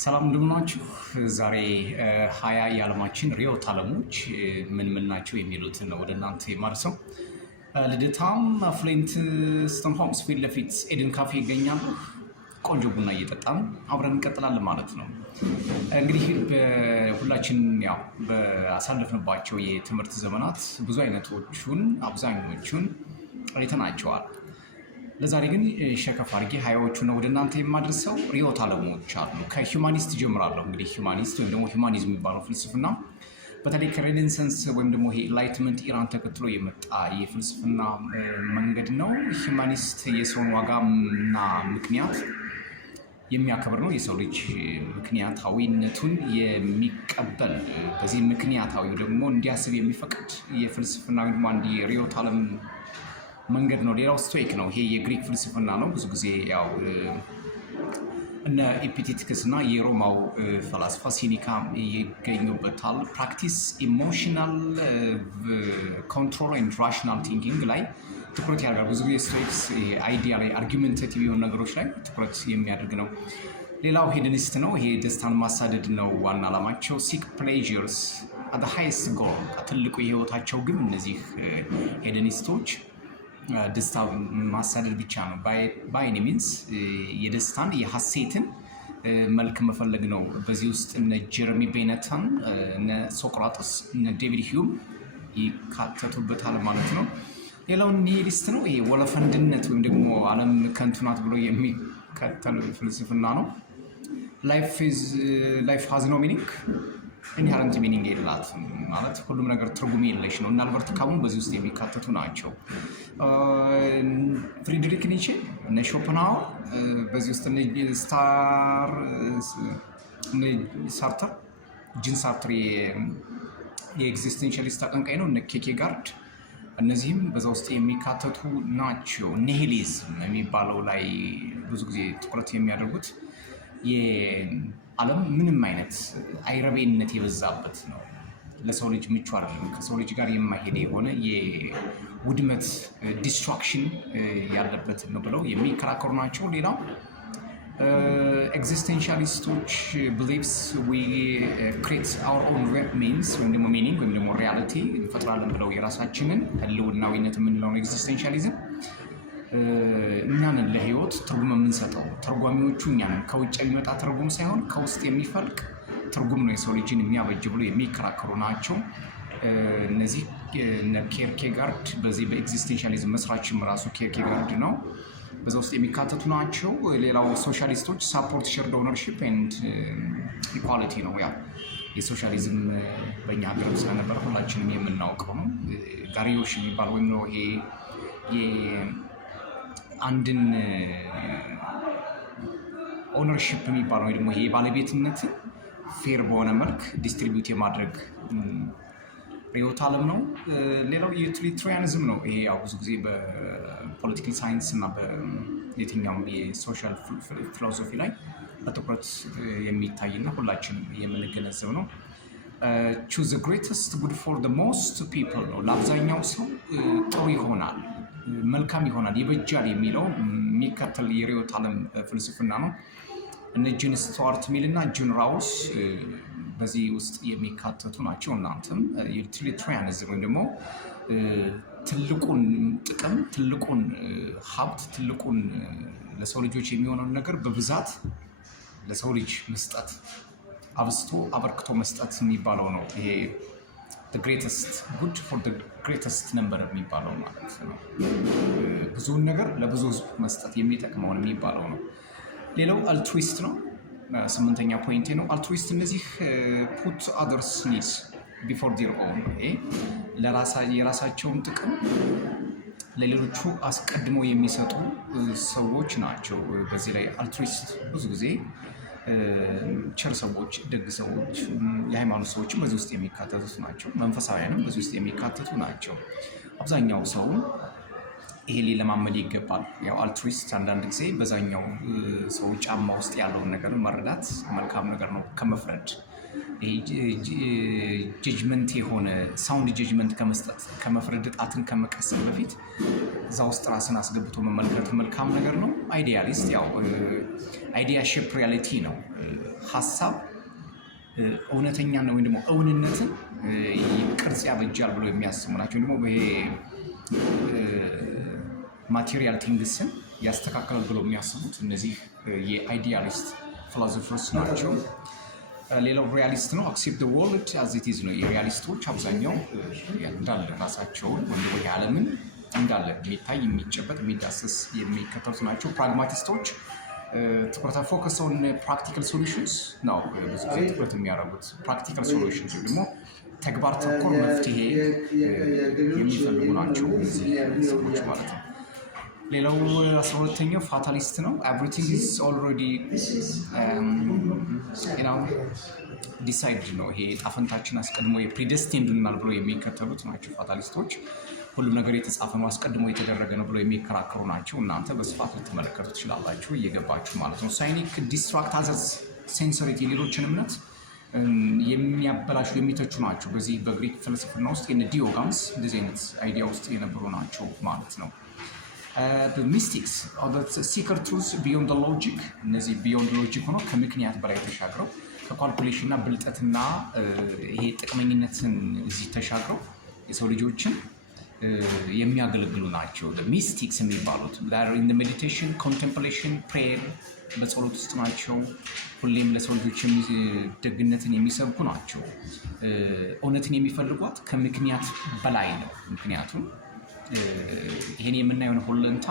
ሰላም እንደምናችሁ። ዛሬ 20 የዓለማችን ርዕዮተ ዓለሞች ምን ናቸው የሚሉትን ነው ወደ እናንተ የማድረሰው። ልደታም ፍሌንት ስተንሆምስ ፊት ለፊት ኤድን ካፌ ይገኛሉ። ቆንጆ ቡና እየጠጣን አብረን እንቀጥላለን ማለት ነው። እንግዲህ ሁላችን ያው በአሳለፍንባቸው የትምህርት ዘመናት ብዙ አይነቶቹን አብዛኞቹን አይተናቸዋል። ለዛሬ ግን ሸከፍ አድርጌ ሀያዎቹ ነው ወደ እናንተ የማድረሰው። ርዕዮተ ዓለሞች አሉ። ከሂውማኒስት ጀምራለሁ። እንግዲህ ሂውማኒስት ወይም ደግሞ ሂውማኒዝም የሚባለው ፍልስፍና በተለይ ከሬኔሳንስ ወይም ደግሞ ይሄ ኢንላይትመንት ኢራን ተከትሎ የመጣ የፍልስፍና መንገድ ነው። ሂውማኒስት የሰውን ዋጋና ምክንያት የሚያከብር ነው። የሰው ልጅ ምክንያታዊነቱን የሚቀበል በዚህ ምክንያታዊው ደግሞ እንዲያስብ የሚፈቅድ የፍልስፍና ወይም አንድ የርዕዮተ ዓለም መንገድ ነው። ሌላው ስቶይክ ነው። ይሄ የግሪክ ፍልስፍና ነው። ብዙ ጊዜ ያው እነ ኤፒቴቲክስ እና የሮማው ፈላስፋ ሲኒካ ይገኙበታል። ፕራክቲስ ኢሞሽናል ኮንትሮል ኤንድ ራሽናል ቲንኪንግ ላይ ትኩረት ያደርጋል። ብዙ ጊዜ ስቶይክስ አይዲያ ላይ አርጊመንታቲቭ የሆኑ ነገሮች ላይ ትኩረት የሚያደርግ ነው። ሌላው ሄድኒስት ነው። ይሄ ደስታን ማሳደድ ነው ዋና ዓላማቸው። ሲክ ፕሌዥርስ አት ዘ ሃይስት ጎል፣ ትልቁ የህይወታቸው ግን እነዚህ ሄድኒስቶች ደስታ ማሳደድ ብቻ ነው። ባይ ኤኒ ሚንስ የደስታን የሐሴትን መልክ መፈለግ ነው። በዚህ ውስጥ እነ ጀረሚ ቤነተን፣ እነ ሶቅራጥስ፣ እነ ዴቪድ ሂዩም ይካተቱበታል ማለት ነው። ሌላው ኒሂሊስት ነው። ይሄ ወለፈንድነት ወይም ደግሞ ዓለም ከንቱ ናት ብሎ የሚከተል ፍልስፍና ነው። ላይፍ ሃዝ ኖ ሚኒንግ ኢንሄረንት ሚኒንግ የላትም ማለት ሁሉም ነገር ትርጉም የለሽ ነው። እና አልበርት ካሙን በዚህ ውስጥ የሚካተቱ ናቸው። ፍሪድሪክ ኒቼ፣ እነ ሾፐንሃወር በዚህ ውስጥ ሳርተር፣ ጂን ሳርተር የኤግዚስቴንሻሊስት አቀንቃኝ ነው። እነ ኬርኬጋርድ፣ እነዚህም በዛ ውስጥ የሚካተቱ ናቸው። ኒሂሊዝም የሚባለው ላይ ብዙ ጊዜ ትኩረት የሚያደርጉት ዓለም ምንም አይነት አይረቤነት የበዛበት ነው። ለሰው ልጅ ምቹ አይደለም። ከሰው ልጅ ጋር የማይሄድ የሆነ የውድመት ዲስትራክሽን ያለበት ነው ብለው የሚከራከሩ ናቸው። ሌላው ኤግዚስቴንሻሊስቶች ቢሊቭስ ዊ ክሬት አወር ኦን ሚንስ ወይም ደግሞ ሚኒንግ ወይም ደግሞ ሪያሊቲ እንፈጥራለን ብለው የራሳችንን ህልውናዊነት የምንለውን ኤግዚስቴንሻሊዝም እኛንን ለህይወት ትርጉም የምንሰጠው ተርጓሚዎቹ እኛንን ከውጭ የሚመጣ ትርጉም ሳይሆን ከውስጥ የሚፈልቅ ትርጉም ነው የሰው ልጅን የሚያበጅ ብሎ የሚከራከሩ ናቸው። እነዚህ ኬርኬጋርድ በዚህ በኤግዚስቴንሻሊዝም መስራችም ራሱ ኬርኬጋርድ ነው። በዛ ውስጥ የሚካተቱ ናቸው። ሌላው ሶሻሊስቶች ሳፖርት ሼርድ ኦነርሺፕ ኤንድ ኢኳሊቲ ነው። ያ የሶሻሊዝም በእኛ ሀገር ስለነበረ ሁላችንም የምናውቀው ነው። ጋሪዮሽ የሚባለው ወይም ነው ይሄ አንድን ኦነርሺፕ የሚባለው ወይ ደግሞ ይሄ የባለቤትነትን ፌር በሆነ መልክ ዲስትሪቢዩት የማድረግ ርዕዮተ ዓለም ነው። ሌላው ዩቲሊታሪያኒዝም ነው። ይሄ ያው ብዙ ጊዜ በፖለቲካል ሳይንስ እና በየትኛውም የሶሻል ፊሎሶፊ ላይ በትኩረት የሚታይና ሁላችንም የምንገነዘብ ነው። ቹዝ ዘ ግሬተስት ጉድ ፎር ዘ ሞስት ፒፕል ነው። ለአብዛኛው ሰው ጥሩ ይሆናል፣ መልካም ይሆናል፣ ይበጃል የሚለው የሚከተል የርዕዮተ ዓለም ፍልስፍና ነው። እነ ጂን ስቱዋርት ሚል እና ጂን ራውስ በዚህ ውስጥ የሚካተቱ ናቸው። እናንተም ዩቲሊታሪያኒዝም ወይም ደግሞ ትልቁን ጥቅም፣ ትልቁን ሀብት፣ ትልቁን ለሰው ልጆች የሚሆነውን ነገር በብዛት ለሰው ልጅ መስጠት፣ አብስቶ አበርክቶ መስጠት የሚባለው ነው። ይሄ the greatest good for the greatest number የሚባለው ማለት ነው። ብዙውን ነገር ለብዙ ህዝብ መስጠት የሚጠቅመውን የሚባለው ነው። ሌላው አልትሩይስት ነው። 8ኛ ፖይንቴ ነው። አልትሩይስት እነዚህ put others needs before their own የራሳቸውን ጥቅም ለሌሎቹ አስቀድመው የሚሰጡ ሰዎች ናቸው። በዚህ ላይ አልትሩይስት ብዙ ጊዜ ቸር ሰዎች፣ ደግ ሰዎች፣ የሃይማኖት ሰዎችም በዚህ ውስጥ የሚካተቱት ናቸው። መንፈሳውያንም በዚህ ውስጥ የሚካተቱ ናቸው። አብዛኛው ሰው ይሄ ሊለማመድ ይገባል። ያው አልትሩይስት አንዳንድ ጊዜ በዛኛው ሰው ጫማ ውስጥ ያለውን ነገር መረዳት መልካም ነገር ነው ከመፍረድ ጀጅመንት የሆነ ሳውንድ ጀጅመንት ከመስጠት ከመፍረድ ጣትን ከመቀሰል በፊት እዛ ውስጥ ራስን አስገብቶ መመልከት መልካም ነገር ነው። አይዲያሊስት ያው አይዲያ ሼፕ ሪያሊቲ ነው። ሀሳብ እውነተኛ ነው ወይም ደግሞ እውንነትን ቅርጽ ያበጃል ብሎ የሚያስቡ ናቸው። ደግሞ ይሄ ማቴሪያል ቲንግስን ያስተካክላል ብሎ የሚያስቡት እነዚህ የአይዲያሊስት ፊሎሶፈርስ ናቸው። ሌላው ሪያሊስት ነው። አክሴፕት ዘ ወርልድ አዝ ኢት ኢዝ ነው። የሪያሊስቶች አብዛኛው እንዳለ ራሳቸውን ወይም ደግሞ የዓለምን እንዳለ የሚታይ የሚጨበጥ የሚዳሰስ የሚከተሉት ናቸው። ፕራግማቲስቶች ትኩረት ፎከስ ኦን ፕራክቲካል ሶሉሽንስ ነው ብዙ ጊዜ ትኩረት የሚያደርጉት። ፕራክቲካል ሶሉሽንስ ወይ ደግሞ ተግባር ተኮር መፍትሄ የሚፈልጉ ናቸው እነዚህ ሰዎች ማለት ነው። ሌላው 12ኛው ፋታሊስት ነው። ኤቭሪቲንግ ኢዝ ኦልሬዲ ዲሳይድ ነው። ይሄ ጣፈንታችን አስቀድሞ የፕሪደስቲንድ ናል ብሎ የሚከተሉት ናቸው ፋታሊስቶች። ሁሉም ነገር የተጻፈ ነው፣ አስቀድሞ የተደረገ ነው ብሎ የሚከራከሩ ናቸው። እናንተ በስፋት ልትመለከቱ ትችላላችሁ እየገባችሁ ማለት ነው። ሳይኒክ ዲስትራክት አዘርስ ሴንሰሪቲ ሌሎችን እምነት የሚያበላሹ የሚተቹ ናቸው። በዚህ በግሪክ ፍልስፍና ውስጥ የነ ዲዮጋንስ እንደዚህ አይነት አይዲያ ውስጥ የነበሩ ናቸው ማለት ነው። ሚስቲክስ ሲከር ትሩዝ ቢዮንድ ሎጂክ፣ እነዚህ ቢዮንድ ሎጂክ ሆኖ ከምክንያት በላይ ተሻግረው ከኳልኩሌሽንና ብልጠትና ይሄ ጥቅመኝነትን እዚህ ተሻግረው የሰው ልጆችን የሚያገለግሉ ናቸው። ሚስቲክስ የሚባሉት ሜዲቴሽን፣ ኮንቴምፕሌሽን፣ ፕሬየር በጸሎት ውስጥ ናቸው። ሁሌም ለሰው ልጆች ደግነትን የሚሰብኩ ናቸው። እውነትን የሚፈልጓት ከምክንያት በላይ ነው። ምክንያቱም ይሄን የምናየውን ሁለንታ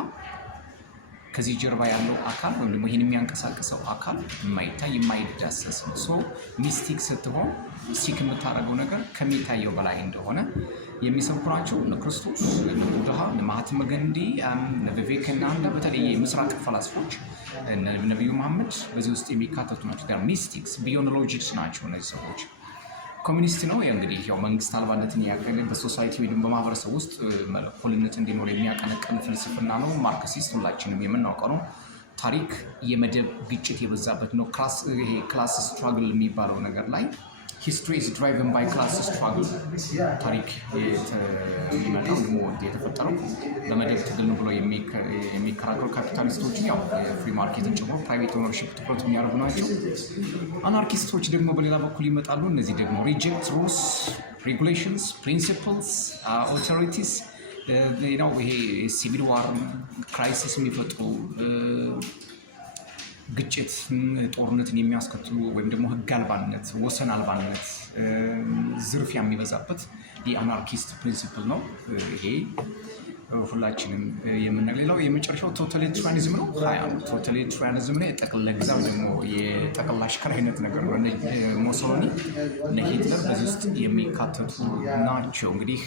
ከዚህ ጀርባ ያለው አካል ወይም ደግሞ ይሄን የሚያንቀሳቅሰው አካል የማይታይ የማይዳሰስ ነው። ሶ ሚስቲክ ስትሆን ሲክ የምታደርገው ነገር ከሚታየው በላይ እንደሆነ የሚሰብኩ ናቸው። እነ ክርስቶስ፣ እነ ቡድሃ፣ እነ ማህተመ ጋንዲ፣ እነ ቪቬካናንዳ በተለይ የምስራቅ ፈላስፎች ነቢዩ መሐመድ በዚህ ውስጥ የሚካተቱ ናቸው። ሚስቲክስ ቢዮንድ ሎጂክስ ናቸው እነዚህ ሰዎች። ኮሚኒስት ነው እንግዲህ ያው መንግስት አልባነትን ያከለ በሶሳይቲ ወይም በማህበረሰብ ውስጥ እኩልነት እንዲኖር የሚያቀነቅን ፍልስፍና ነው። ማርክሲስት ሁላችንም የምናውቀው ነው። ታሪክ የመደብ ግጭት የበዛበት ነው። ክላስ ስትራግል የሚባለው ነገር ላይ ሂስትሪ ኢዝ ድራይቨን ባይ ክላስ ስትራግል፣ ታሪክ የሚመጣው ደግሞ የተፈጠረው በመደብ ትግል ነው ብለው የሚከራከሩ ካፒታሊስቶች ያው ፍሪ ማርኬትን ጨምሮ ፕራይቬት ኦነርሺፕ ትኩረት የሚያደርጉ ናቸው። አናርኪስቶች ደግሞ በሌላ በኩል ይመጣሉ። እነዚህ ደግሞ ሪጀክት ሩልስ፣ ሬጉሌሽንስ፣ ፕሪንሲፕልስ፣ ኦቶሪቲስ ነው። ይሄ ሲቪል ዋር ክራይሲስ የሚፈጥሩ ግጭት፣ ጦርነትን የሚያስከትሉ ወይም ደግሞ ህግ አልባነት፣ ወሰን አልባነት፣ ዝርፊያ የሚበዛበት የአናርኪስት ፕሪንሲፕል ነው። ይሄ ሁላችንም የምንሌላው የመጨረሻው ቶታሊታሪያኒዝም ነው። ቶታሊታሪያኒዝም ነው የጠቅላላ ግዛት ደግሞ የጠቅላላ አሽከር አይነት ነገር ነው። ሞሶሎኒ እነ ሂትለር በዚህ ውስጥ የሚካተቱ ናቸው። እንግዲህ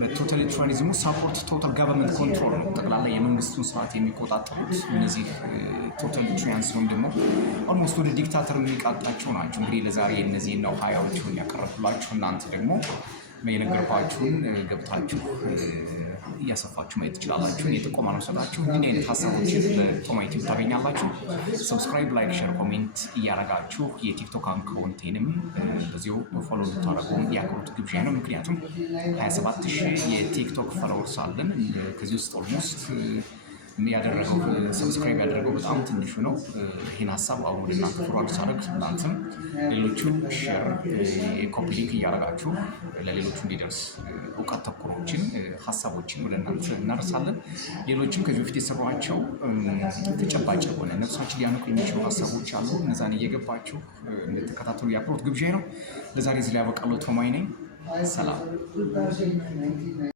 በቶታሊታሪያኒዝሙ ሳፖርት ቶታል ጋቨርንመንት ኮንትሮል ነው። ጠቅላላ የመንግስቱን ስርዓት የሚቆጣጠሩት እነዚህ ቶታሊታሪያንስ ወይም ደግሞ ኦልሞስት ወደ ዲክታተር የሚቃጣቸው ናቸው። እንግዲህ ለዛሬ እነዚህ ነው ሀያዎቹን ያቀረብላችሁ። እናንተ ደግሞ የነገርኳችሁን ገብታችሁ እያሰፋችሁ ማየት ትችላላችሁ። የጥቆማ ነው ሰጣችሁ። እንዲህ አይነት ሀሳቦችን በጦማ ዩቲዩብ ታገኛላችሁ። ሰብስክራይብ፣ ላይክ፣ ሼር፣ ኮሜንት እያደረጋችሁ የቲክቶክ አካውንቴንም በዚሁ ፎሎ ልታደርጉ የአክብሮት ግብዣ ነው። ምክንያቱም 27,000 የቲክቶክ ፎሎወርስ አለን። ከዚህ ውስጥ ኦልሞስት ያደረገው ሰብስክራይብ ያደረገው በጣም ትንሹ ነው። ይህን ሀሳብ አሁን ወደ እናንተ ፎርዋርድ ሳደርግ እናንተም ሌሎቹ ሼር ኮፒ ሊንክ እያደረጋችሁ ለሌሎቹ እንዲደርስ እውቀት ተኮሮችን ሀሳቦችን ወደ እናንተ እናደርሳለን። ሌሎችም ከዚህ በፊት የሰሯቸው ተጨባጭ የሆነ ነፍሳችን ሊያነቁ የሚችሉ ሀሳቦች አሉ። እነዛን እየገባችሁ እንድትከታተሉ የአክብሮት ግብዣ ነው። ለዛሬ እዚህ ላይ ያበቃለሁ። ቶማይ ነኝ። ሰላም።